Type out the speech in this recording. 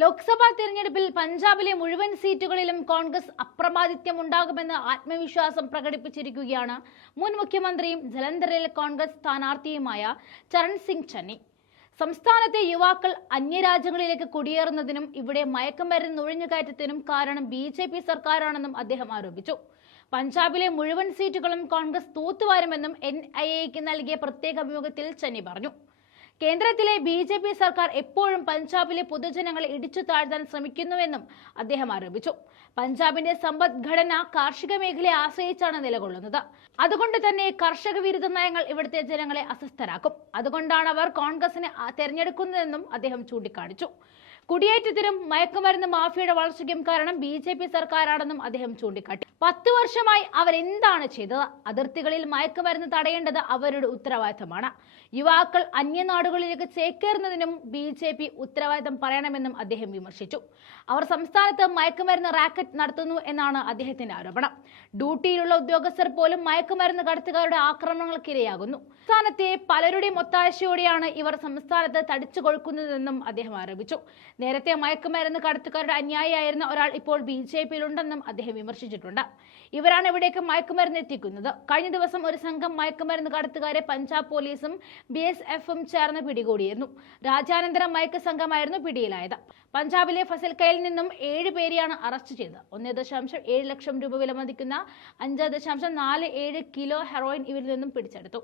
ലോക്സഭാ തെരഞ്ഞെടുപ്പിൽ പഞ്ചാബിലെ മുഴുവൻ സീറ്റുകളിലും കോൺഗ്രസ് അപ്രമാദിത്വമുണ്ടാകുമെന്ന് ആത്മവിശ്വാസം പ്രകടിപ്പിച്ചിരിക്കുകയാണ് മുൻ മുഖ്യമന്ത്രിയും ജലന്ധറിലെ കോൺഗ്രസ് സ്ഥാനാർത്ഥിയുമായ ചരൺ സിംഗ് ചന്നി. സംസ്ഥാനത്തെ യുവാക്കൾ അന്യരാജ്യങ്ങളിലേക്ക് കുടിയേറുന്നതിനും ഇവിടെ മയക്കുമരുന്ന് നുഴഞ്ഞുകയറ്റത്തിനും കാരണം BJP സർക്കാരാണെന്നും അദ്ദേഹം ആരോപിച്ചു. പഞ്ചാബിലെ മുഴുവൻ സീറ്റുകളും കോൺഗ്രസ് തൂത്തുവാരുമെന്നും NIAക്ക് നൽകിയ പ്രത്യേക അഭിമുഖത്തിൽ ചന്നി പറഞ്ഞു. കേന്ദ്രത്തിലെ BJP സർക്കാർ എപ്പോഴും പഞ്ചാബിലെ പൊതുജനങ്ങളെ ഇടിച്ചു താഴ്ത്താൻ ശ്രമിക്കുന്നുവെന്നും അദ്ദേഹം ആരോപിച്ചു. പഞ്ചാബിന്റെ സമ്പദ്ഘടന കാർഷിക മേഖലയെ ആശ്രയിച്ചാണ് നിലകൊള്ളുന്നത്. അതുകൊണ്ട് തന്നെ കർഷക വിരുദ്ധ നയങ്ങൾ ഇവിടുത്തെ ജനങ്ങളെ അസ്വസ്ഥരാക്കും. അതുകൊണ്ടാണ് അവർ കോൺഗ്രസിനെ തെരഞ്ഞെടുക്കുന്നതെന്നും അദ്ദേഹം ചൂണ്ടിക്കാണിച്ചു. കുടിയേറ്റത്തിനും മയക്കുമരുന്ന് മാഫിയയുടെ വളർച്ചയ്ക്കും കാരണം BJP സർക്കാരാണെന്നും അദ്ദേഹം ചൂണ്ടിക്കാട്ടി. 10 വർഷമായി അവരെന്താണ് ചെയ്തത്? അതിർത്തികളിൽ മയക്കുമരുന്ന് തടയേണ്ടത് അവരുടെ ഉത്തരവാദിത്തമാണ്. യുവാക്കൾ അന്യനാടുകളിലേക്ക് ചേക്കേറുന്നതിനും BJP ഉത്തരവാദിത്തം പറയണമെന്നും അദ്ദേഹം വിമർശിച്ചു. അവർ സംസ്ഥാനത്ത് മയക്കുമരുന്ന് റാക്കറ്റ് നടത്തുന്നു എന്നാണ് അദ്ദേഹത്തിന്റെ ആരോപണം. ഡ്യൂട്ടിയിലുള്ള ഉദ്യോഗസ്ഥർ പോലും മയക്കുമരുന്ന് കടത്തുകാരുടെ ആക്രമണങ്ങൾക്കിരയാകുന്നു. സംസ്ഥാനത്തെ പലരുടെയും ഒത്താശയോടെയാണ് ഇവർ സംസ്ഥാനത്ത് തടിച്ചു കൊഴുക്കുന്നതെന്നും അദ്ദേഹം ആരോപിച്ചു. നേരത്തെ മയക്കുമരുന്ന് കടത്തുകാരുടെ അനുയായിയായിരുന്ന ഒരാൾ ഇപ്പോൾ BJPയിലുണ്ടെന്നും അദ്ദേഹം വിമർശിച്ചിട്ടുണ്ട്. ഇവരാണ് ഇവിടേക്ക് മയക്കുമരുന്ന് എത്തിക്കുന്നത്. കഴിഞ്ഞ ദിവസം ഒരു സംഘം മയക്കുമരുന്ന് കടത്തുകാരെ പഞ്ചാബ് പോലീസും BSFും ചേർന്ന് പിടികൂടിയിരുന്നു. രാജ്യാനന്തര മയക്ക് സംഘമായിരുന്നു പിടിയിലായത്. പഞ്ചാബിലെ ഫസൽക്കയിൽ നിന്നും 7 പേരെയാണ് അറസ്റ്റ് ചെയ്തത്. 1.7 ലക്ഷം രൂപ വില മതിക്കുന്ന 5.47 കിലോ ഹെറോയിൻ ഇവരിൽ നിന്നും പിടിച്ചെടുത്തു.